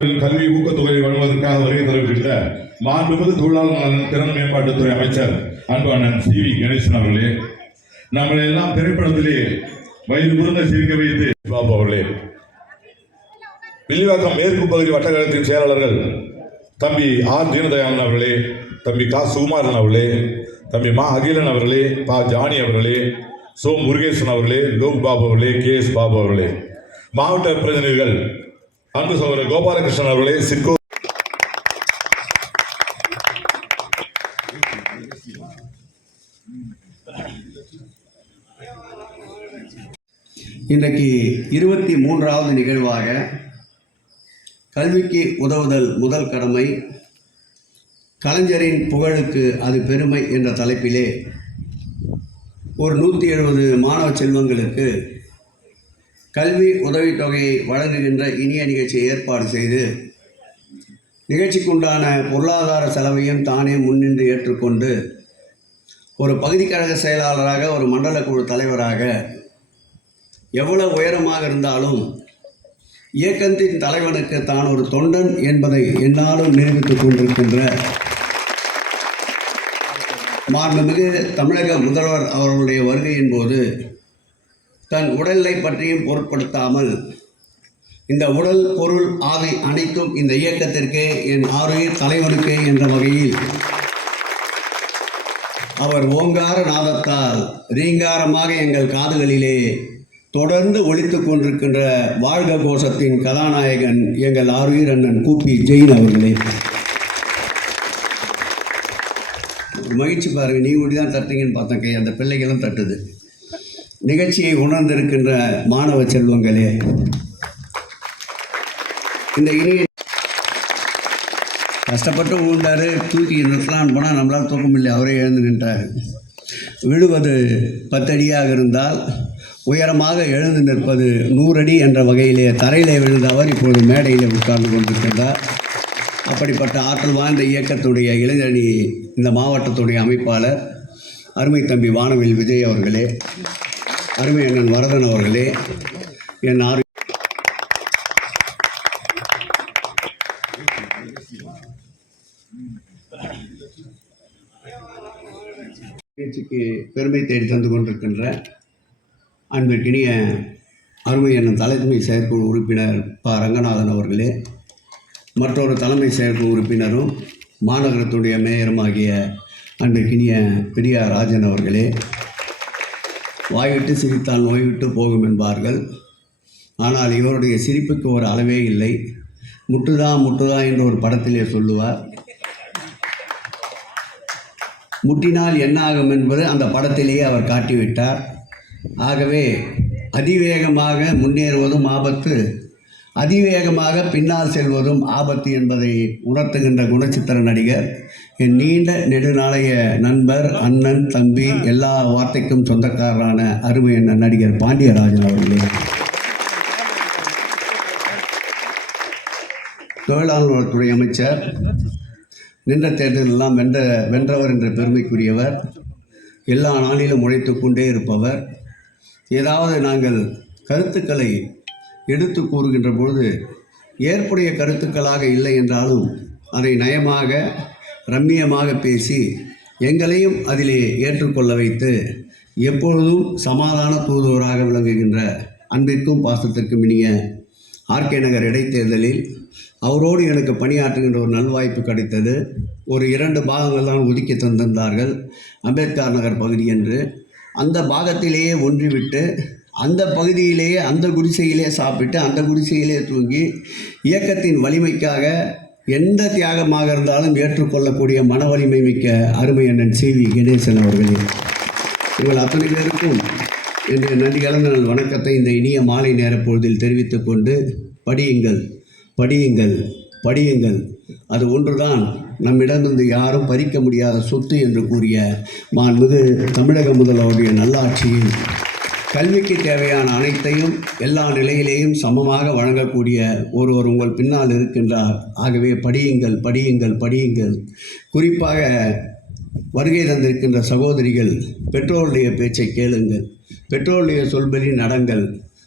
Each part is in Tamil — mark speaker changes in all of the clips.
Speaker 1: கல்வி ஊக்கத்தொகை வழங்குவதற்காக வருகை தருகின்ற மாண்புமிகு தொழிலாளர் நலன் திறன் மேம்பாட்டுத்துறை அமைச்சர் அன்பு அண்ணன் சி வி கணேசன் அவர்களே நம்மளை எல்லாம் திரைப்படத்திலே வயது புரிந்த சிரிக்க வைத்து பாபு அவர்களே. வில்லிவாக்கம் மேற்கு பகுதி வட்டக்கழகத்தின் செயலாளர்கள் தம்பி ஆர் தீனதயாளன் அவர்களே தம்பி கா சுகுமாரன் அவர்களே தம்பி மா அகிலன் அவர்களே பா ஜானி அவர்களே சோ முருகேசன் அவர்களே லோக் பாபு அவர்களே கே எஸ் பாபு அவர்களே. மாவட்ட பிரதிநிதிகள் அன்பு சகோதரர் கோபாலகிருஷ்ணன் அவர்களே சிற்கோ
Speaker 2: இன்றைக்கு இருபத்தி மூன்றாவது நிகழ்வாக கல்விக்கு உதவுதல் முதல் கடமை கலைஞரின் புகழுக்கு அது பெருமை என்ற தலைப்பிலே ஒரு நூற்றி எழுபது மாணவ செல்வங்களுக்கு கல்வி உதவித்தொகையை வழங்குகின்ற இனிய நிகழ்ச்சியை ஏற்பாடு செய்து நிகழ்ச்சிக்குண்டான பொருளாதார செலவையும் தானே முன்னின்று ஏற்றுக்கொண்டு ஒரு பகுதிக்கழக செயலாளராக ஒரு மண்டல குழு தலைவராக எவ்வளவு உயரமாக இருந்தாலும் இயக்கத்தின் தலைவனுக்கு தான் ஒரு தொண்டன் என்பதை என்னாலும் நிரூபித்துக் கொண்டிருக்கின்ற மாண்புமிகு தமிழக முதல்வர் அவர்களுடைய வருகையின் போது தன் உடலை பற்றியும் பொருட்படுத்தாமல் இந்த உடல் பொருள் ஆவி அனைத்தும் இந்த இயக்கத்திற்கே என் ஆறுயிர் தலைவனுக்கே என்ற வகையில். அவர் ஓங்கார நாதத்தால் ரீங்காரமாக எங்கள் காதுகளிலே தொடர்ந்து ஒழித்து கொண்டிருக்கின்ற வாழ்க கோஷத்தின் கதாநாயகன் எங்கள் ஆறுயிர் அண்ணன் கூப்பி ஜெயின் அவர்களே. மகிழ்ச்சி பாருங்கள் நீ ஒட்டி தான் தட்டுறீங்கன்னு பார்த்தேன் கை அந்த பிள்ளைகளும் தட்டுது. நிகழ்ச்சியை உணர்ந்திருக்கின்ற மாணவ செல்வங்களே இந்த இனிய கஷ்டப்பட்டு விழுந்தாரு தூக்கி நிறுத்தலான்னு போனால் நம்மளால் தூக்க முடியல அவரே எழுந்து நின்றார் விழுவது பத்தடியாக இருந்தால் உயரமாக எழுந்து நிற்பது நூறடி என்ற வகையிலே தரையிலே விழுந்த அவர் இப்பொழுது மேடையில் உட்கார்ந்து கொண்டிருக்கின்றார். அப்படிப்பட்ட ஆற்றல் வாய்ந்த இயக்கத்துடைய இளைஞரணி இந்த மாவட்டத்துடைய அமைப்பாளர் அருமை தம்பி வானவில் விஜய் அவர்களே. அருமை அண்ணன் வரதன் அவர்களே என் ஆறு பேச்சுக்கு பெருமை தேடி தந்து கொண்டிருக்கின்ற அன்பிற்கினிய அருமை என்னும் தலைமை செயற்குழு உறுப்பினர் ப. ரங்கநாதன் அவர்களே மற்றொரு தலைமை செயற்குழு உறுப்பினரும் மாநகரத்துடைய மேயருமாகிய அன்பிற்கினிய பெரியார் ராஜன் அவர்களே வாய்விட்டு சிரித்தால் நோய்விட்டு போகும் என்பார்கள். ஆனால் இவருடைய சிரிப்புக்கு ஒரு அளவே இல்லை. முட்டுதா முட்டுதா என்று ஒரு படத்திலே சொல்லுவார். முட்டினால் என்ன ஆகும் என்பது அந்த படத்திலேயே அவர் காட்டிவிட்டார். ஆகவே அதிவேகமாக முன்னேறுவதும் ஆபத்து. அதிவேகமாக பின்னால் செல்வதும் ஆபத்து என்பதை உணர்த்துகின்ற குணச்சித்திர நடிகர் என் நீண்ட நெடுநாளைய நண்பர் அண்ணன் தம்பி எல்லா வார்த்தைக்கும் சொந்தக்காரரான அருமை என்ன நடிகர் பாண்டியராஜன் அவர்களே. தொழிலாளர்துறை அமைச்சர் நின்ற தேர்தலெல்லாம் வென்ற வென்றவர் என்ற பெருமைக்குரியவர் எல்லா நாளிலும் உழைத்து கொண்டே இருப்பவர். ஏதாவது நாங்கள் கருத்துக்களை எடுத்து கூறுகின்ற பொழுது ஏற்புடைய கருத்துக்களாக இல்லை என்றாலும் அதை நயமாக ரம்மியமாக பேசி எங்களையும் அதிலே ஏற்றுக்கொள்ள வைத்து எப்பொழுதும் சமாதான தூதுவராக விளங்குகின்ற அன்பிற்கும் பாசத்திற்கும் இனிய ஆர்கே நகர் இடைத்தேர்தலில் அவரோடு எனக்கு பணியாற்றுகின்ற ஒரு நல்வாய்ப்பு கிடைத்தது. ஒரு இரண்டு பாகங்கள் தான் ஒதுக்கி தந்திருந்தார்கள். அம்பேத்கர் நகர் பகுதி என்று. அந்த பாகத்திலேயே ஒன்றிவிட்டு அந்த பகுதியிலேயே அந்த குடிசையிலே சாப்பிட்டு அந்த குடிசையிலே தூங்கி இயக்கத்தின் வலிமைக்காக எந்த தியாகமாக இருந்தாலும் ஏற்றுக்கொள்ளக்கூடிய மன வலிமை மிக்க அருமை அண்ணன் சி. வி. கணேசன் அவர்களே. உங்கள் அத்தனை பேருக்கும் என்னுடைய நன்றி கலந்த நல் வணக்கத்தை இந்த இனிய மாலை நேர பொழுதில் தெரிவித்துக் கொண்டு படியுங்கள் படியுங்கள் படியுங்கள். அது ஒன்றுதான். நம்மிடமிருந்து யாரும் பறிக்க முடியாத சொத்து என்று கூறிய மாண்புமிகு தமிழக முதல்வருடைய நல்லாட்சியில் கல்விக்கு தேவையான அனைத்தையும் எல்லா நிலையிலேயும் சமமாக வழங்கக்கூடிய ஒருவர் உங்கள் பின்னால் இருக்கின்றார். ஆகவே படியுங்கள் படியுங்கள் படியுங்கள். குறிப்பாக வருகை தந்திருக்கின்ற சகோதரிகள் பெற்றோருடைய பேச்சை கேளுங்கள். பெற்றோருடைய சொல்படி நடங்கள்.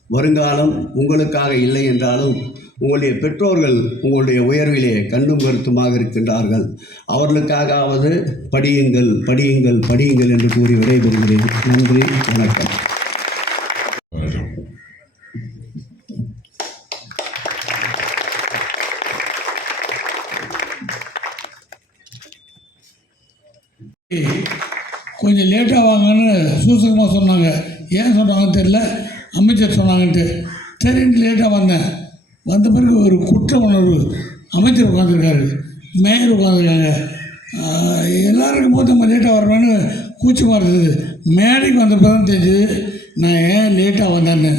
Speaker 2: வருங்காலம் உங்களுக்காக இல்லை என்றாலும் உங்களுடைய பெற்றோர்கள் உங்களுடைய உயர்விலே கண்ணும் கருத்துமாக இருக்கின்றார்கள். அவர்களுக்காகவது படியுங்கள் படியுங்கள் படியுங்கள் என்று கூறி விடைபெறுகிறேன். நன்றி வணக்கம்.
Speaker 3: கொஞ்சம் லேட்டாக வாங்கன்னு சூசகமாக சொன்னாங்க. ஏன் சொன்னாங்கன்னு தெரியல. அமைச்சர் சொன்னாங்கன்ட்டு. சரின்ட்டு லேட்டாக வந்தேன். வந்த பிறகு ஒரு குற்ற உணர்வு. அமைச்சர் உட்காந்துருக்காரு மேயர் உட்காந்துருக்காங்க எல்லாருக்கும் போது நம்ம லேட்டாக வரணும்னு கூச்சமாக இருந்தது. மேடைக்கு வந்த பிறகு தான் தெரிஞ்சது நான் ஏன் லேட்டாக வந்தேன்னு.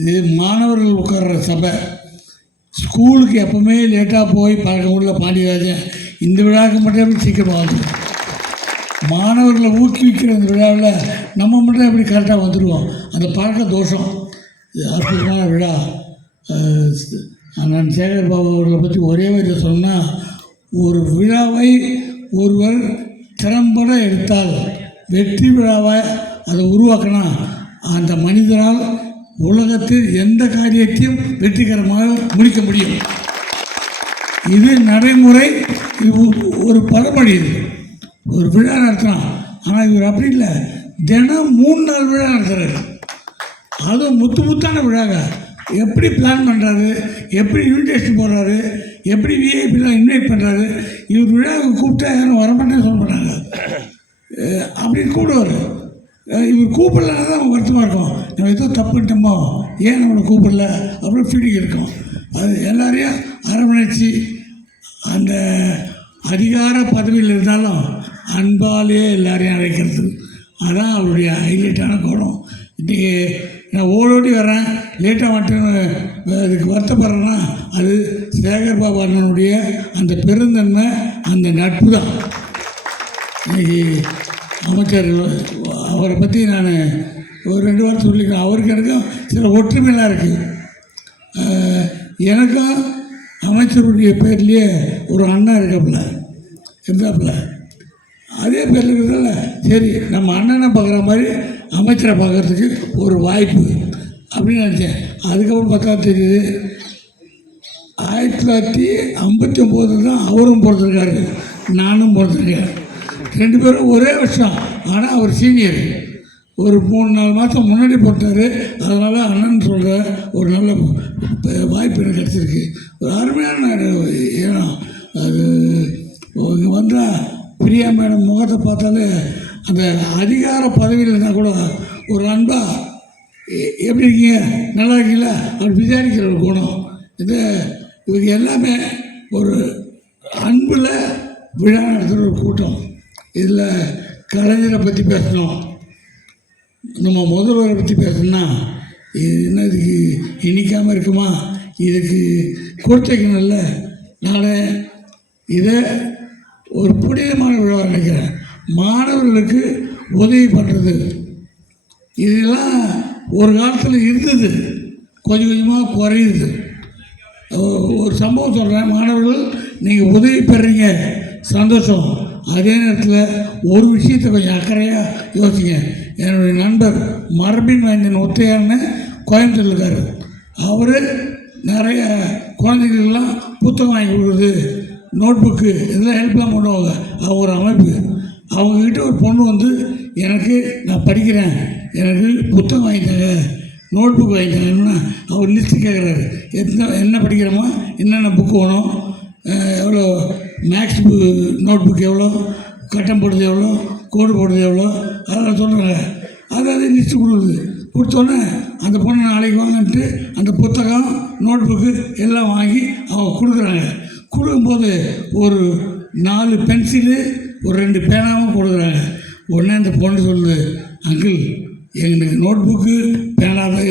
Speaker 3: இது மாணவர்கள் உட்கார்ற சபை. ஸ்கூலுக்கு எப்பவுமே லேட்டாக போய் பார்க்க முடியல பாண்டியராஜன் இந்த விழாவுக்கு மட்டும் சீக்கிரமாக வந்து மாணவர்களை ஊக்குவிக்கிற அந்த விழாவில் நம்ம மட்டும் எப்படி கரெக்டாக வந்துடுவோம் அந்த பழக்க தோஷம். அற்புதமான விழா. நான் சேகர் பாபு அவர்களை பற்றி ஒரே வரி சொன்னால் ஒரு விழாவை ஒருவர் திறம்பட எடுத்தால் வெற்றி விழாவை அதை உருவாக்கினா அந்த மனிதனால் உலகத்தில் எந்த காரியத்தையும் வெற்றிகரமாக முடிக்க முடியும். இது நடைமுறை. இது ஒரு- ஒரு பழமொழி இது. ஒரு விழா நடத்துகிறான் ஆனால் இவர் அப்படி இல்லை. தினம் மூணு நாள் விழா நடத்துறாரு. அதுவும் முத்து முத்தான விழாங்க. எப்படி பிளான் பண்ணுறாரு எப்படி இன்விடேஷன் போடுறாரு? எப்படி விஐபிலாம் இன்வைட் பண்ணுறாரு இவர் விழாவுக்கு கூப்பிட்டா யாரும் வரமாட்டேன்னு சொல்ல மாட்டாங்க. அப்படின்னு கூப்பிடுவார். இவர் கூப்பிடலன்னா தான் வருத்தமாக இருக்கும். நம்ம ஏதோ தப்புட்டோமோ ஏன் நம்மளை கூப்பிடல? அப்படின்னு ஃபீலிங் இருக்கும். அது எல்லாரையும் அரவணைச்சி அந்த அதிகார பதவியில் இருந்தாலும் அன்பாலே எல்லாரையும் அழைக்கிறது. அதான் அவருடைய ஹைலைட்டான கோணம். இன்றைக்கி நான் ஓடோடி வரேன் லேட்டாக மாட்டேன்னு அதுக்கு வருத்தப்படுறேன்னா அது சேகர் பாபு அண்ணனுடைய அந்த பெருந்தன்மை அந்த நட்பு தான். இன்றைக்கி அமைச்சர் அவரை பற்றி நான் ஒரு ரெண்டு வாரம் சொல்லிக்கிறேன். அவருக்கு எனக்கும் சில ஒற்றுமையெல்லாம் இருக்குது எனக்கும் அமைச்சருடைய பேர்லேயே ஒரு அண்ணன் இருக்காப்புல இருந்தாப்புல. அதே பேரில் இருக்கிறதால சரி நம்ம அண்ணனை பார்க்குற மாதிரி அமைச்சரை பார்க்குறதுக்கு ஒரு வாய்ப்பு அப்படின்னு நினச்சேன். அதுக்கப்புறம் பார்த்தா தெரியுது ஆயிரத்தி தொள்ளாயிரத்தி ஐம்பத்தி ஒம்போது தான் அவரும் பிறந்திருக்காரு நானும் பிறந்திருக்கேன். ரெண்டு பேரும் ஒரே வருஷம் ஆனால் அவர் சீனியர் ஒரு மூணு நாலு மாதம் முன்னாடி போட்டார் அதனால் அண்ணன் சொல்கிற ஒரு நல்ல வாய்ப்பு எனக்கு கிடச்சிருக்கு. ஒரு அருமையான ஏன்னா அது இங்கே வந்தால் பிரியா மேடம் முகத்தை பார்த்தாலே அந்த அதிகார பதவியில் இருந்தால் கூட ஒரு அன்பா எப்படி இருக்கீங்க? நல்லா இருக்கீங்களா? அப்படி விசாரிக்கிற ஒரு குணம். இது இவங்க எல்லாமே ஒரு அன்பில் விழா நடத்துகிற ஒரு கூட்டம். இதில் கலைஞரை பற்றி பேசணும். நம்ம முதல்வரை பற்றி பேசணும்னா இது என்ன இதுக்கு இனிக்காமல் இருக்குமா? இதுக்கு கொடுத்துக்கணும்ல நான் இதை ஒரு புனிதமான விழா நினைக்கிறேன். மாணவர்களுக்கு உதவி பண்ணுறது இதெல்லாம் ஒரு காலத்தில் இருந்தது. கொஞ்சம் கொஞ்சமாக குறையுது. ஒரு சம்பவம் சொல்கிறேன் மாணவர்கள் நீங்கள் உதவி பெறுறீங்க சந்தோஷம். அதே நேரத்தில் ஒரு விஷயத்தை கொஞ்சம் அக்கறையாக யோசிங்க. என்னுடைய நண்பர் மரபின் வாய்ந்தன் ஒத்தையான்னு கோயம்புத்தூர் இருக்கார் அவர் நிறைய குழந்தைகளுக்கெல்லாம் புத்தகம் வாங்கி கொடுக்குறது. நோட் புக்கு இதெல்லாம் ஹெல்ப்லாம் பண்ணுவாங்க. அவங்க ஒரு அமைப்பு. அவங்கக்கிட்ட ஒரு பொண்ணு வந்து எனக்கு நான் படிக்கிறேன். எனக்கு புத்தகம் வாங்கிட்டாங்க நோட் புக் வாங்கிட்டாங்கன்னா அவர் லிஸ்ட்டு கேட்குறாரு எத்தனை என்ன படிக்கிறோமோ என்னென்ன புக்கு வேணும் எவ்வளோ மேக்ஸ் நோட் புக் எவ்வளோ கட்டம் போடுறது எவ்வளோ கோடு போடுறது எவ்வளோ அதெல்லாம் சொல்கிறாங்க அதாவது அது லிஸ்ட்டு கொடுக்குது. கொடுத்தோன்னே அந்த பொண்ணு நாளைக்கு வாங்கன்ட்டு அந்த புத்தகம் நோட் புக்கு எல்லாம் வாங்கி அவங்க கொடுக்குறாங்க. கொடுக்கும்போது ஒரு நாலு பென்சிலு ஒரு ரெண்டு பேனாவும் கொடுக்குறாங்க. உடனே அந்த பொண்ணு சொல்லுது அங்கிள் எங்களுக்கு நோட் புக்கு பேனா தான்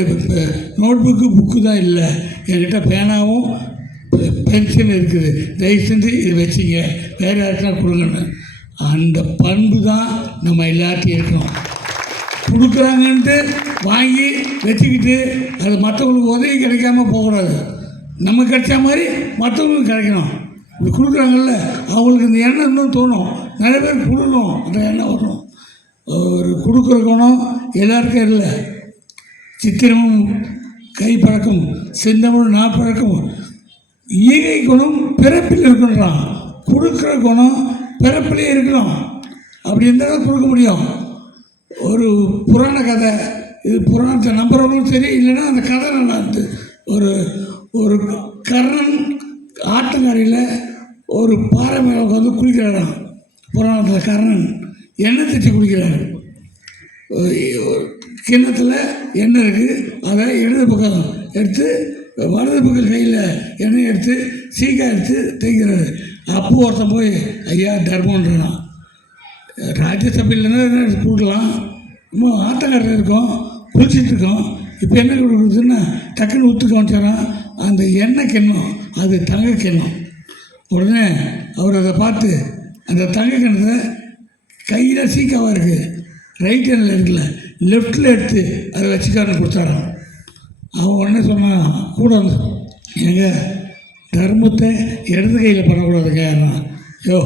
Speaker 3: நோட் புக்கு புக்கு தான் இல்லை. என்கிட்ட பேனாவும் பென்சிலும் பென்சில் இருக்குது. தயவு செஞ்சு இது வச்சிங்க. வேறு யார்கிட்ட கொடுங்கன்னு. அந்த பண்பு தான் நம்ம எல்லாத்தையும் இருக்கணும் கொடுக்குறாங்கன்ட்டு வாங்கி வச்சுக்கிட்டு அது மற்றவங்களுக்கு உதவி கிடைக்காம போகக்கூடாது. நமக்கு கிடைச்ச மாதிரி மற்றவங்களுக்கு கிடைக்கணும். இது கொடுக்குறாங்கல்ல அவங்களுக்கு இந்த எண்ணம் இன்னும் தோணும். நிறைய பேர் கொடுக்கணும். அந்த எண்ணம் வரணும். ஒரு கொடுக்குற குணம் எல்லாருக்கும் இல்லை. சித்திரமும் கை பழக்கம் செந்தமிழ் நாப்பழக்கம். ஈகை குணம் பிறப்பில் இருக்குன்றான். கொடுக்குற குணம் பிறப்பிலே இருக்கணும். அப்படி இருந்தால் தான் கொடுக்க முடியும். ஒரு புராண கதை. இது புராணத்தை நம்புறவங்களும் சரி இல்லைன்னா அந்த கதை நல்லா இருந்து ஒரு ஒரு கர்ணன் ஆட்டங்கரையில் ஒரு பாறை மேலே உட்காந்து குளிக்கிறாராம். புராணத்தில் கர்ணன் எண்ணெய் தட்டி குளிக்கிறார். கிண்ணத்தில் எண்ணெய் இருக்குது அதை இடது பக்கம் எடுத்து வலது பக்கம் கையில் எண்ணெய் எடுத்து சீக்காய் எடுத்து தேய்க்கிறாரு. அப்போ ஒருத்தன் போய் ஐயா தர்மன்றான் ராஜ்யசபையிலன்னா கொடுக்கலாம். இன்னும் ஆத்தங்கரையில் இருக்கோம் குளிச்சிட்ருக்கோம் இப்போ என்ன கொடுக்குறதுன்னா டக்குன்னு ஊற்று காமிச்சாராம் அந்த எண்ணெய் கிண்ணம் அது தங்க கிண்ணம். உடனே அவர் அதை பார்த்து அந்த தங்க கிணத்தை கையில் சீக்காவாக இருக்குது ரைட் ஹேண்டில் இருக்குல்ல லெஃப்டில் எடுத்து அதை வச்சுக்காரன்னு கொடுத்தாரான் அவன் உடனே சொன்னான் கூட வந்து எங்க தர்மத்தை இடது கையில் பண்ணக்கூடாதுங்க. யோ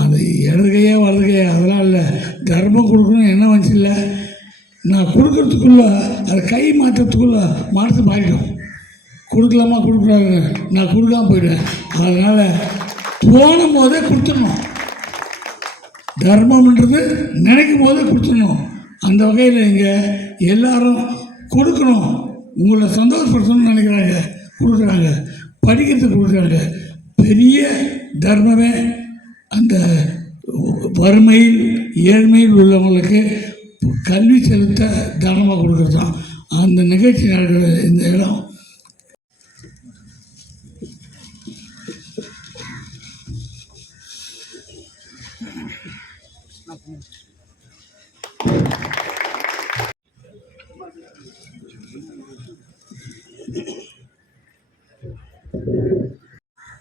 Speaker 3: அது இடது கையா வலது கையா அதெல்லாம் இல்லை. தர்மம் கொடுக்கணும் என்ன வந்துச்சு இல்லை? நான் கொடுக்கறதுக்குள்ள அதை கை மாற்றத்துக்குள்ள மனசு மாறிடும். கொடுக்கலாமா கொடுக்குறாங்க நான் கொடுக்காம போயிடுவேன். அதனால் போன போதே கொடுத்துடணும். தர்மம்ன்றது நினைக்கும் போதே கொடுத்துடணும். அந்த வகையில் இங்கே எல்லாரும் கொடுக்கணும். உங்களை சந்தோஷப்படுத்தணும்னு நினைக்கிறாங்க. கொடுக்குறாங்க. படிக்கிறதுக்கு கொடுக்குறாங்க. பெரிய தர்மமே அந்த வறுமையில் ஏழ்மையில் உள்ளவங்களுக்கு கல்வி செலுத்த தானமாக கொடுக்குறது தான். அந்த நிகழ்ச்சி நடக்கிற இந்த இடம்.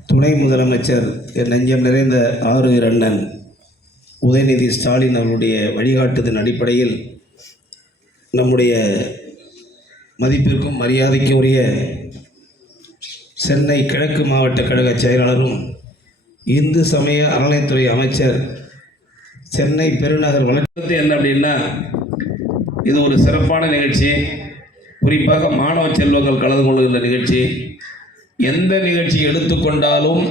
Speaker 4: துணை முதலமைச்சர் நெஞ்சம் நிறைந்த ஆறு இரண்டன் உதயநிதி ஸ்டாலின் அவருடைய வழிகாட்டுதல் அடிப்படையில் நம்முடைய மதிப்பிற்கும் மரியாதைக்கும் உரிய சென்னை கிழக்கு மாவட்ட கழக செயலாளரும் இந்து சமய அறநிலையத்துறை அமைச்சர் சென்னை பெருநகர் வளர்ச்சி என்ன அப்படின்னா இது ஒரு சிறப்பான நிகழ்ச்சி. குறிப்பாக மாணவ செல்வங்கள் கலந்து கொள்கின்ற நிகழ்ச்சி. எந்த நிகழ்ச்சி எடுத்துக்கொண்டாலும்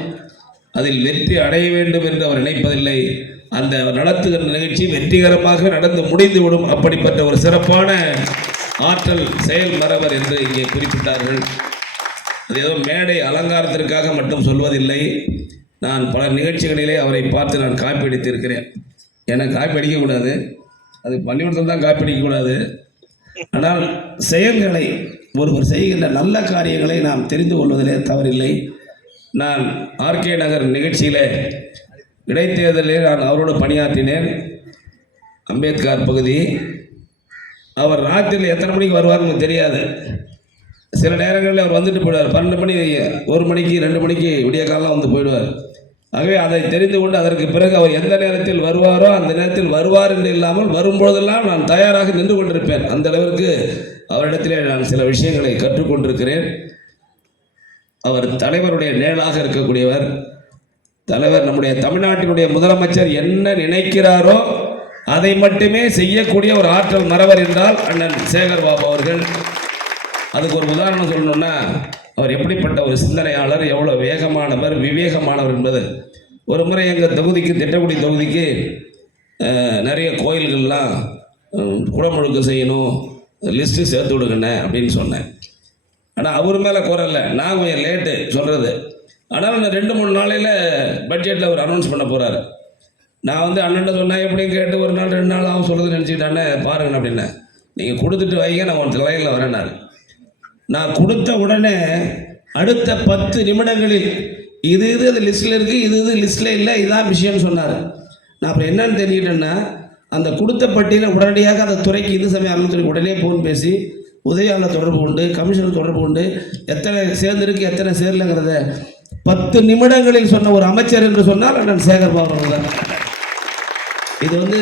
Speaker 4: அதில் வெற்றி அடைய வேண்டும் என்று அவர் நினைப்பதில்லை. அந்த நடத்துகிற நிகழ்ச்சி வெற்றிகரமாக நடந்து முடிந்துவிடும். அப்படிப்பட்ட ஒரு சிறப்பான ஆற்றல் செயல் மரவர் என்று இங்கே குறிப்பிட்டார்கள். அது ஏதோ மேடை அலங்காரத்திற்காக மட்டும் சொல்வதில்லை. நான் பல நிகழ்ச்சிகளிலே அவரை பார்த்து நான் காப்பி அடித்திருக்கிறேன். எனக்கு காப்பி அடிக்கக்கூடாது. அது பள்ளிக்கூடத்தில் தான் காப்பி அடிக்கக்கூடாது. ஆனால் செயல்களை ஒருவர் செய்கின்ற நல்ல காரியங்களை நாம் தெரிந்து கொள்வதிலே தவறில்லை. நான் ஆர்கே நகர் நிகழ்ச்சியில் இடைத்தேர்தலில் நான் அவரோடு பணியாற்றினேன். அம்பேத்கர் பகுதி. அவர் ராத்திரியில் எத்தனை மணிக்கு வருவார்னு தெரியாது. சில நேரங்களில் அவர் வந்துட்டு போயிடுவார். பன்னெண்டு மணி ஒரு மணிக்கு ரெண்டு மணிக்கு விடிய காலம் வந்து போயிடுவார். ஆகவே அதை தெரிந்து கொண்டு அதற்கு பிறகு அவர் எந்த நேரத்தில் வருவாரோ அந்த நேரத்தில் வருவார் என்று இல்லாமல் வரும்பொழுதெல்லாம் நான் தயாராக நின்று கொண்டிருப்பேன். அந்த அளவிற்கு அவரிடத்திலே நான் சில விஷயங்களை கற்றுக்கொண்டிருக்கிறேன். அவர் தலைவருடைய நேளாக இருக்கக்கூடியவர். தலைவர் நம்முடைய தமிழ்நாட்டினுடைய முதலமைச்சர் என்ன நினைக்கிறாரோ அதை மட்டுமே செய்யக்கூடிய ஒரு ஆற்றல் மறவர் என்றால் அண்ணன் சேகர் பாபு அவர்கள். அதுக்கு ஒரு உதாரணம் சொல்லணும்னா அவர் எப்படிப்பட்ட ஒரு சிந்தனையாளர் எவ்வளோ வேகமானவர் விவேகமானவர் என்பது. ஒரு முறை எங்கள் தொகுதிக்கு திட்டக்குடி தொகுதிக்கு நிறைய கோயில்கள்லாம் குடமுழுக்கு செய்யணும் லிஸ்ட்டு சேர்த்து விடுங்கண்ணே அப்படின்னு சொன்னேன். ஆனால் அவர் மேலே குரல்ல நான் கொஞ்சம் லேட்டு சொல்கிறது ஆனால் நான் ரெண்டு மூணு நாளையில் பட்ஜெட்டில் அவர் அனௌன்ஸ் பண்ண போகிறாரு நான் வந்து அண்ணன் சொன்னேன் எப்படியும் கேட்டு ஒரு நாள் ரெண்டு நாள் ஆகும் சொல்கிறது நினச்சிக்கிட்டானே பாருங்கண்ணே அப்படின்னேன் நீங்கள் கொடுத்துட்டு வைங்க நான் உன் தலையில் வரேன் நான். கொடுத்த உடனே அடுத்த பத்து நிமிடங்களில் இது இது அது லிஸ்ட்டில் இருக்குது இது இது லிஸ்ட்டில் இல்லை இதான் விஷயம்னு சொன்னார். நான் அப்புறம் என்னன்னு தெரிஞ்சுக்கிட்டேன்னா அந்த கொடுத்த பட்டியலை உடனடியாக அந்த துறைக்கு இந்து சமய அமைச்சருக்கு உடனே ஃபோன் பேசி உதவியாளர் தொடர்பு கொண்டு கமிஷனர் தொடர்பு கொண்டு எத்தனை சேர்ந்துருக்கு எத்தனை சேரலங்கிறத பத்து நிமிடங்களில் சொன்ன ஒரு அமைச்சர் என்று சொன்னால் அண்ணன் சேகர் பாபு தான் இது வந்து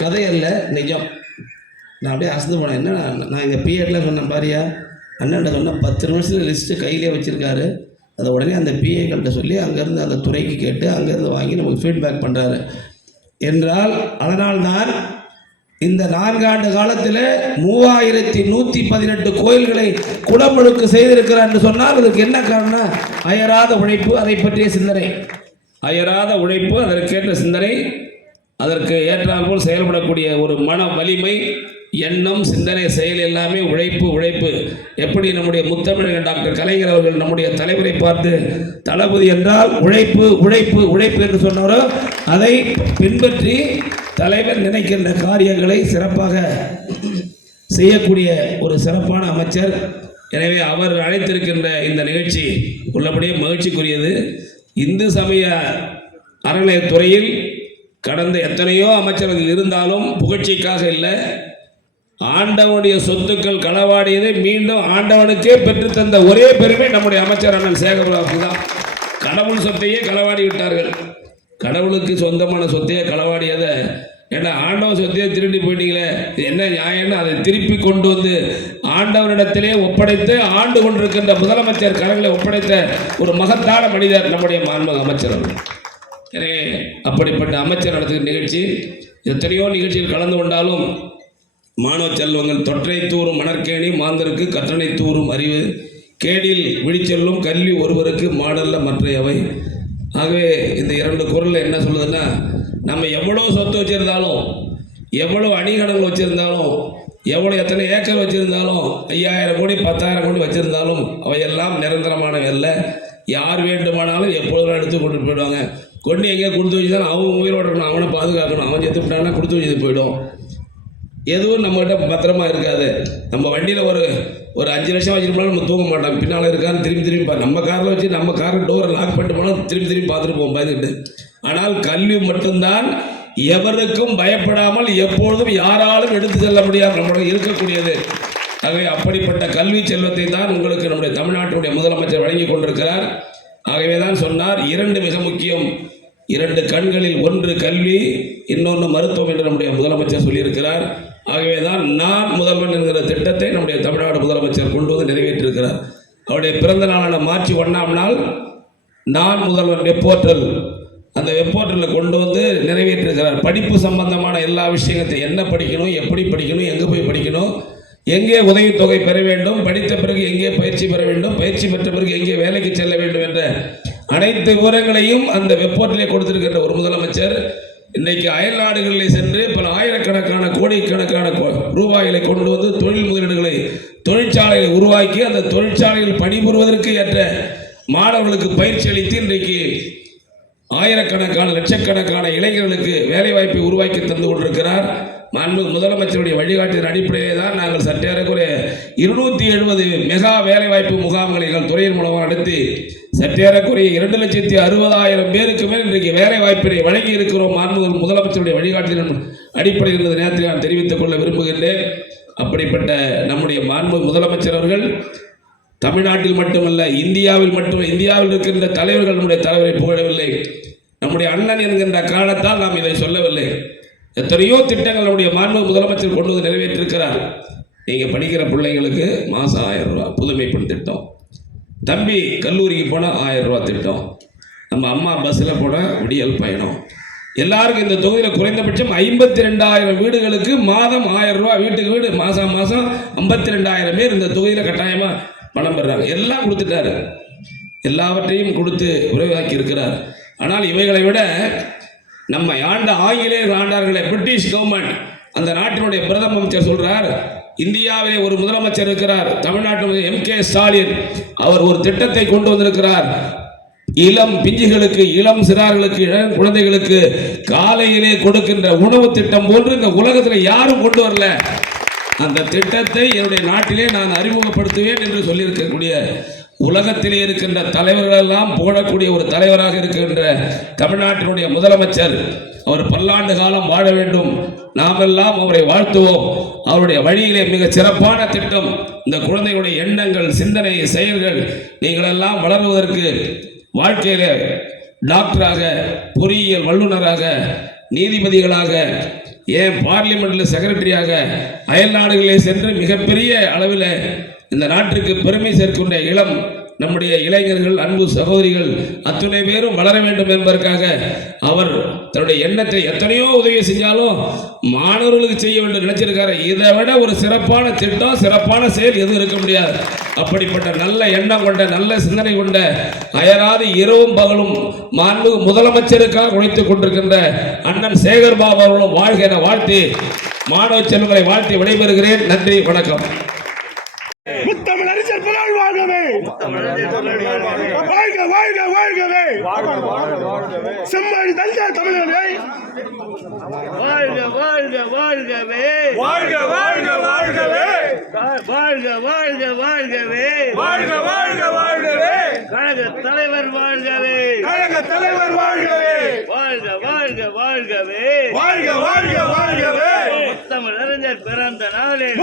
Speaker 4: கதை அல்ல நிஜம். நான் அப்படியே அசந்து போனேன். என்ன நான் எங்கள் பிஎட்டில் சொன்னேன் பாரியா அண்ணன்ட்ட சொன்னேன் பத்து நிமிஷத்தில் லிஸ்ட்டு கையிலே வச்சுருக்காரு. அதை உடனே அந்த பிஏக்கள்கிட்ட சொல்லி அங்கேருந்து அந்த துறைக்கு கேட்டு அங்கேருந்து வாங்கி நமக்கு ஃபீட்பேக் பண்ணுறாரு என்றால் அதனால்தான் இந்த நான்காண்டு காலத்தில் மூவாயிரத்தி நூற்றி பதினெட்டு கோயில்களை குடமுழுக்கு செய்திருக்கிறார் என்று சொன்னால் அதுக்கு என்ன காரணம் அயராத உழைப்பு அதை பற்றிய சிந்தனை. அயராத உழைப்பு அதற்கேற்ற சிந்தனை அதற்கு ஏற்றாற்போல் செயல்படக்கூடிய ஒரு மன வலிமை எண்ணம் சிந்தனை செயல் எல்லாமே உழைப்பு உழைப்பு. எப்படி நம்முடைய முத்தமிழர் டாக்டர் கலைஞர் அவர்கள் நம்முடைய தலைவரை பார்த்து தளபதி என்றால் உழைப்பு உழைப்பு உழைப்பு என்று சொன்னாரோ அதை பின்பற்றி தலைவர் நினைக்கின்ற காரியங்களை சிறப்பாக செய்யக்கூடிய ஒரு சிறப்பான அமைச்சர். எனவே அவர் அழைத்திருக்கின்ற இந்த நிகழ்ச்சி உள்ளபடியே மகிழ்ச்சிக்குரியது. இந்து சமய அறநிலையத்துறையில் கடந்த எத்தனையோ அமைச்சர்கள் இருந்தாலும் புகழ்ச்சிக்காக இல்லை. ஆண்டவனுடைய சொத்துக்கள் களவாடியதை மீண்டும் ஆண்டவனுக்கே பெற்றுத்தந்த ஒரே பெருமை நம்முடைய அமைச்சர் அண்ணன் சேகர்பாபு தான் கடவுள் சொத்தையே களவாடி விட்டார்கள். கடவுளுக்கு சொந்தமான சொத்தையே களவாடியதை ஏன்னா ஆண்டவன் சொத்தையே திருடி போயிட்டீங்களே? என்ன நியாயம்னு அதை திருப்பி கொண்டு வந்து ஆண்டவனிடத்திலே ஒப்படைத்து ஆண்டு கொண்டிருக்கின்ற முதலமைச்சர் கரங்களை ஒப்படைத்த ஒரு மகத்தான மனிதர் நம்முடைய மாண்பக அமைச்சர் எனவே அப்படிப்பட்ட அமைச்சர் நடத்துகிற நிகழ்ச்சி எத்தனையோ நிகழ்ச்சியில் கலந்து கொண்டாலும் மாணவ செல்வங்கள் தொற்றை தூறும் மணற்கேணி மாந்தருக்கு கற்றனை தூறும் அறிவு. கேடில் விழிச்செல்லும் கல்வி ஒருவருக்கு மாடல்ல மற்றையவை ஆகவே இந்த இரண்டு குரலில் என்ன சொல்லுதுன்னா நம்ம எவ்வளோ சொத்து வச்சுருந்தாலும் எவ்வளோ அணிகடன் வச்சுருந்தாலும் எவ்வளோ எத்தனை ஏக்கர் வச்சுருந்தாலும் ஐயாயிரம் கோடி பத்தாயிரம் கோடி வச்சுருந்தாலும் அவையெல்லாம் நிரந்தரமானவை அல்ல. யார் வேண்டுமானாலும் எப்பொழுதும் எடுத்து கொண்டு போயிடுவாங்க. கொண்டு எங்கே கொடுத்து வச்சாலும் அவங்க உயிரோட இருக்கணும் அவனை பாதுகாக்கணும் அவன் செத்து விட்டான்னா கொடுத்து வச்சுட்டு போயிடும். எதுவும் நம்மகிட்ட பத்திரமா இருக்காது. நம்ம வண்டியில் ஒரு ஒரு அஞ்சு லட்சம் வச்சுருப்போம் நம்ம தூங்க மாட்டோம். பின்னால் இருக்கான்னு திரும்பி திரும்பி நம்ம காரில் வச்சு நம்ம கார் டோரை லாக் பண்ணிட்டு போனால் திரும்பி திரும்பி பார்த்துட்டு போவோம் பயந்துக்கிட்டு. ஆனால் கல்வி மட்டும்தான் எவருக்கும் பயப்படாமல் எப்பொழுதும் யாராலும் எடுத்து செல்ல முடியாது. நம்மளுடைய இருக்கக்கூடியது. ஆகவே அப்படிப்பட்ட கல்வி செல்வத்தை தான் உங்களுக்கு நம்முடைய தமிழ்நாட்டுடைய முதலமைச்சர் வழங்கி கொண்டிருக்கிறார். ஆகவே தான் சொன்னார் இரண்டு மிக முக்கியம். இரண்டு கண்களில் ஒன்று கல்வி இன்னொன்று மருத்துவம் என்று நம்முடைய முதலமைச்சர் சொல்லியிருக்கிறார். ஆகவே தான் நான் முதல்வன் என்கிற திட்டத்தை நம்முடைய தமிழ்நாடு முதலமைச்சர் கொண்டு வந்து நிறைவேற்றியிருக்கிறார். அவருடைய பிறந்த நாளான மார்ச் ஒன்றாம் நாள் நான் முதல்வன் வெப்போற்றல் அந்த வெப்போர்ட்டலில் கொண்டு வந்து நிறைவேற்றிருக்கிறார் படிப்பு சம்பந்தமான எல்லா விஷயத்தையும் என்ன படிக்கணும் எப்படி படிக்கணும் எங்கே போய் படிக்கணும் எங்கே உதவித்தொகை பெற வேண்டும் படித்த பிறகு எங்கே பயிற்சி பெற வேண்டும் பயிற்சி பெற்ற பிறகு எங்கே வேலைக்கு செல்ல வேண்டும் என்ற அனைத்து விவரங்களையும் அந்த வெப்போர்ட்டிலே கொடுத்திருக்கின்ற ஒரு முதலமைச்சர் இன்றைக்கு அயல் நாடுகளில் சென்று பல ஆயிரக்கணக்கான கோடிக்கணக்கான ரூபாய்களை கொண்டு வந்து தொழில் முதலீடுகளை தொழிற்சாலைகளை உருவாக்கி அந்த தொழிற்சாலையில் பணிபுரிவதற்கு ஏற்ற மாணவர்களுக்கு பயிற்சி அளித்து இன்றைக்கு ஆயிரக்கணக்கான லட்சக்கணக்கான இளைஞர்களுக்கு வேலைவாய்ப்பை உருவாக்கி தந்து கொண்டிருக்கிறார். மாண்பு முதலமைச்சருடைய வழிகாட்டின் அடிப்படையிலே தான் நாங்கள் சற்றேறக்குறைய இருநூத்தி எழுபது மெகா வேலைவாய்ப்பு முகாம்களை எங்கள் துறையின் மூலமாக நடத்தி சற்றேறக்குறைய இரண்டு லட்சத்தி அறுபதாயிரம் பேருக்கு மேல் இன்றைக்கு வேலை வாய்ப்பினை வழங்கி இருக்கிறோம் மாண்பு முதலமைச்சருடைய வழிகாட்டின் அடிப்படையில் இருந்த நேரத்தில் நான் தெரிவித்துக் கொள்ள விரும்புகின்றேன். அப்படிப்பட்ட நம்முடைய மாண்பு முதலமைச்சர் அவர்கள் தமிழ்நாட்டில் மட்டுமல்ல இந்தியாவில் மட்டும் இந்தியாவில் இருக்கின்ற தலைவர்கள் நம்முடைய தலைவரை புகழவில்லை. நம்முடைய அண்ணன் என்கின்ற காரணத்தால் நாம் இதை சொல்லவில்லை. எத்தனையோ திட்டங்கள் நம்முடைய மாண்பு முதலமைச்சர் கொண்டு வந்து நிறைவேற்றிருக்கிறார். நீங்கள் படிக்கிற பிள்ளைங்களுக்கு மாதம் ஆயிரம் ரூபா புதுமை பெண் திட்டம். தம்பி கல்லூரிக்கு போனால் ஆயிரம் ரூபா திட்டம். நம்ம அம்மா பஸ்ஸில் போனால் விடியல் பயணம். எல்லாருக்கும் இந்த தொகுதியில் குறைந்தபட்சம் ஐம்பத்தி ரெண்டாயிரம் வீடுகளுக்கு மாதம் ஆயிரம் ரூபா வீட்டுக்கு வீடு மாதம் மாதம் ஐம்பத்தி ரெண்டாயிரம் பேர் இந்த தொகுதியில் கட்டாயமாக பணம் பெறுறாங்க. எல்லாம் கொடுத்துட்டாரு. எல்லாவற்றையும் கொடுத்து உறவாக்கி இருக்கிறார். ஆனால் இவைகளை விட நம்ம ஆண்ட ஆங்கிலேயர் ஆண்டார்களே பிரிட்டிஷ் கவர்மெண்ட் அந்த நாட்டினுடைய பிரதம அமைச்சர் சொல்றார். இந்தியாவிலே ஒரு முதலமைச்சர் இருக்கிறார். தமிழ்நாட்டு எம் கே ஸ்டாலின் அவர் ஒரு திட்டத்தை கொண்டு வந்திருக்கிறார். இளம் பிஞ்சுகளுக்கு இளம் சிறார்களுக்கு இளம் குழந்தைகளுக்கு காலையிலே கொடுக்கின்ற உணவு திட்டம் போன்று இந்த உலகத்தில் யாரும் கொண்டு வரல. அந்த திட்டத்தை என்னுடைய நாட்டிலே நான் அறிமுகப்படுத்துவேன் என்று சொல்லியிருக்கக்கூடிய உலகத்திலே இருக்கின்ற தலைவர்கள் எல்லாம் போடக்கூடிய ஒரு தலைவராக இருக்கின்ற தமிழ்நாட்டினுடைய முதலமைச்சர் அவர் பல்லாண்டு காலம் வாழ வேண்டும். நாமெல்லாம் அவரை வாழ்த்துவோம். அவருடைய வழியிலே மிக சிறப்பான திட்டம் இந்த குழந்தையுடைய எண்ணங்கள் சிந்தனை செயல்கள் நீங்கள் எல்லாம் வளருவதற்கு வாழ்க்கையில டாக்டராக பொறியியல் வல்லுநராக நீதிபதிகளாக ஏன் பார்லிமெண்ட்ல செக்ரட்டரியாக அயல் நாடுகளிலே சென்று மிகப்பெரிய அளவில் இந்த நாட்டிற்கு பெருமை சேர்க்கின்ற இளம் நம்முடைய இளைஞர்கள் அன்பு சகோதரிகள் அத்துணை பேரும் வளர வேண்டும் என்பதற்காக அவர் தன்னுடைய எண்ணத்தை எத்தனையோ உதவி செஞ்சாலும் மாணவர்களுக்கு செய்ய வேண்டும் நினைச்சிருக்காரு. இதை விட ஒரு சிறப்பான திட்டம் சிறப்பான செயல் எதுவும் இருக்க முடியாது. அப்படிப்பட்ட நல்ல எண்ணம் கொண்ட நல்ல சிந்தனை கொண்ட அயராது இரவும் பகலும் மாண்பு முதலமைச்சருக்காக உழைத்துக் கொண்டிருக்கின்ற அண்ணன் சேகர் பாபு அவர்களும் வாழ்க என வாழ்த்தி மாணவ செல்வங்களை வாழ்த்தி விடைபெறுகிறேன். நன்றி வணக்கம்.
Speaker 5: வாழ்க வாழ்க வாழ்கவே. செம்மொழி தந்த தமிழரை
Speaker 6: வாழ்க வாழ்க வாழ்கவே
Speaker 5: வாழ்க வாழ்க வாழ்கவே
Speaker 6: வாழ்க வாழ்க வாழ்கவே
Speaker 5: வாழ்க வாழ்க வாழ்கவே
Speaker 6: கழக தலைவர் வாழ்கவே
Speaker 5: கழக தலைவர் வாழ்கவே
Speaker 6: வாழ்க வாழ்க வாழ்கவே
Speaker 5: வாழ்க வாழ்க வாழ்கவே.
Speaker 6: அறிஞர் பிறந்த நாளில்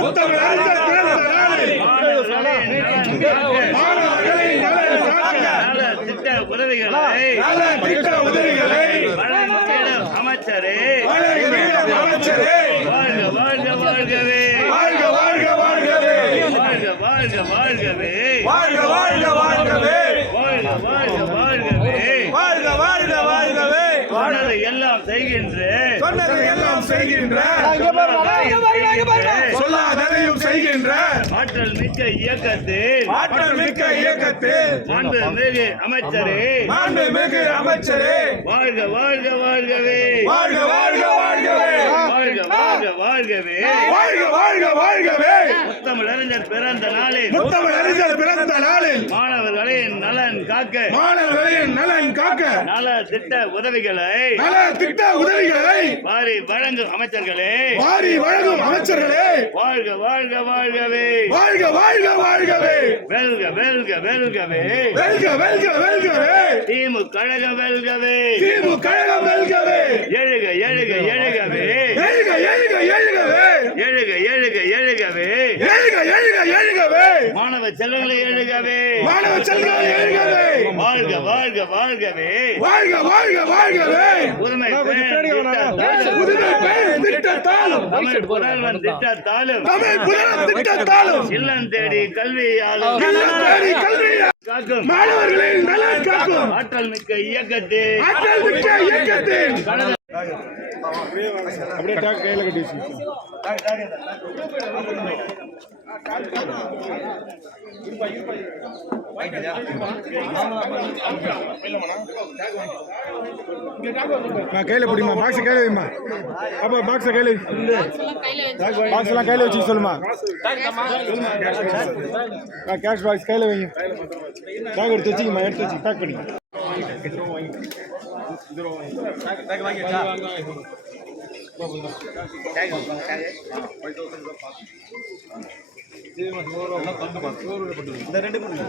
Speaker 6: திட்ட உதவிகளை அமைச்சரே. வாழ்க வாழ்க வாழ்கவே.
Speaker 5: வாழ்க வாழ்க வாழ்கவே.
Speaker 6: வாழ்க வாழ்க வாழ்கவே.
Speaker 5: வாழ்க
Speaker 6: செய்கின்ற
Speaker 5: செய்கின்ற சொல்லாததையும் செய்கின்ற
Speaker 6: ஆற்றல் மிக்க இயக்கத்தில்
Speaker 5: ஆற்றல் மிக்க இயக்கத்தில்
Speaker 6: மாண்புமிகு அமைச்சரே.
Speaker 5: மாண்புமிகு அமைச்சரே.
Speaker 6: வாழ்க வாழ்க வாழ்கவே.
Speaker 5: வாழ்க வாழ்க வாழ்கவே.
Speaker 6: வாழ்க வாழ்க வாழ்கவே.
Speaker 5: வாழ்க வாழ்க வாழ்கவே.
Speaker 6: முத்தமிழ் அறிஞர் பிறந்த நாளில்.
Speaker 5: முத்தமிழ் அறிஞர் பிறந்த நாளில்.
Speaker 6: மாணவர்களின் நலன் காக்க.
Speaker 5: மாணவர்களின் நலன் காக்க.
Speaker 6: நல திட்ட உதவிகளை.
Speaker 5: நல திட்ட உதவிகளை.
Speaker 6: வாரி வழங்கும் அமைச்சர்களே.
Speaker 5: வாரி வழங்கும் அமைச்சர்களே.
Speaker 6: வாழ்க வாழ்க வாழ்கவே.
Speaker 5: வாழ்க வாழ்க வாழ்கவே.
Speaker 6: வெல்க வெல்க வெல்கவே.
Speaker 5: வெல்க வெல்க வெல்கவே.
Speaker 6: திமுக கழக வெல்கவே.
Speaker 5: திமுக கழகம் வெல்கவே.
Speaker 6: எழுக எழுக எழுகவே.
Speaker 5: எழுக எழுக எழுகவே
Speaker 6: எழுக எழுக எழுகவே
Speaker 5: எழுக எழுக எழுகவே
Speaker 6: மாணவ செல்வங்களை எழுகவே
Speaker 5: மாணவ செல்வங்கள் எழுகவே
Speaker 6: வாழ்க வாழ்க வாழ்கவே.
Speaker 5: வாழ்க வாழ்க வாழ்கவே.
Speaker 6: புதுமை
Speaker 5: புதுமை பெண் திட்டத்தாலும்.
Speaker 6: தமிழ் புதல்வன் திட்டத்தாலும்.
Speaker 5: தமிழ் புலன் திட்டத்தாலும்.
Speaker 6: இல்லம் தேடி கல்வியாலும்
Speaker 5: இல்லம் தேடி
Speaker 6: காக்கும்.
Speaker 5: மாணவர்களின் நலன் காக்கும்.
Speaker 6: ஆற்றல் மிக்க இயக்கத்தில்
Speaker 5: ஆற்றல் மிக்க அப்படியே டேக் கையில் இயக்கத்தின்
Speaker 7: நான் கையில் பிடிமா பாக்ஸ் கையில் வைமா அப்போ பாக்ஸ் கையில் பாக்ஸ் எல்லாம் கையில் வச்சு சொல்லுமா நான் கேஷ் பாக்ஸ் கையில் வைங்க. பேக் எடுத்து வச்சுக்கமா எடுத்து வச்சு பேக் பண்ணி இந்த ரெண்டு கொடுங்க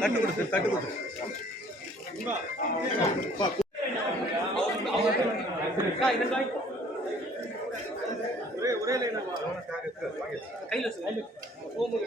Speaker 7: தட்டு கொடுத்து தட்டு கொடுத்து கையில் போகும்போது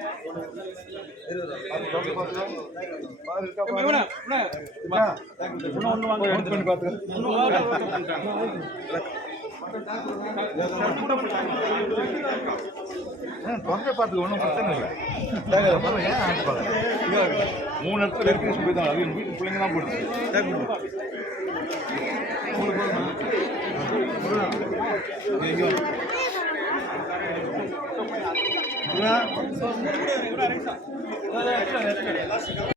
Speaker 1: தொண்டை பார்த்துக்க ஒன்றும் பிரச்சனை இல்லை மூணு இடத்துல இருக்கு சொல்லி தான் அது வீட்டு பிள்ளைங்க தான் போடுது Hola. Hola, Hola,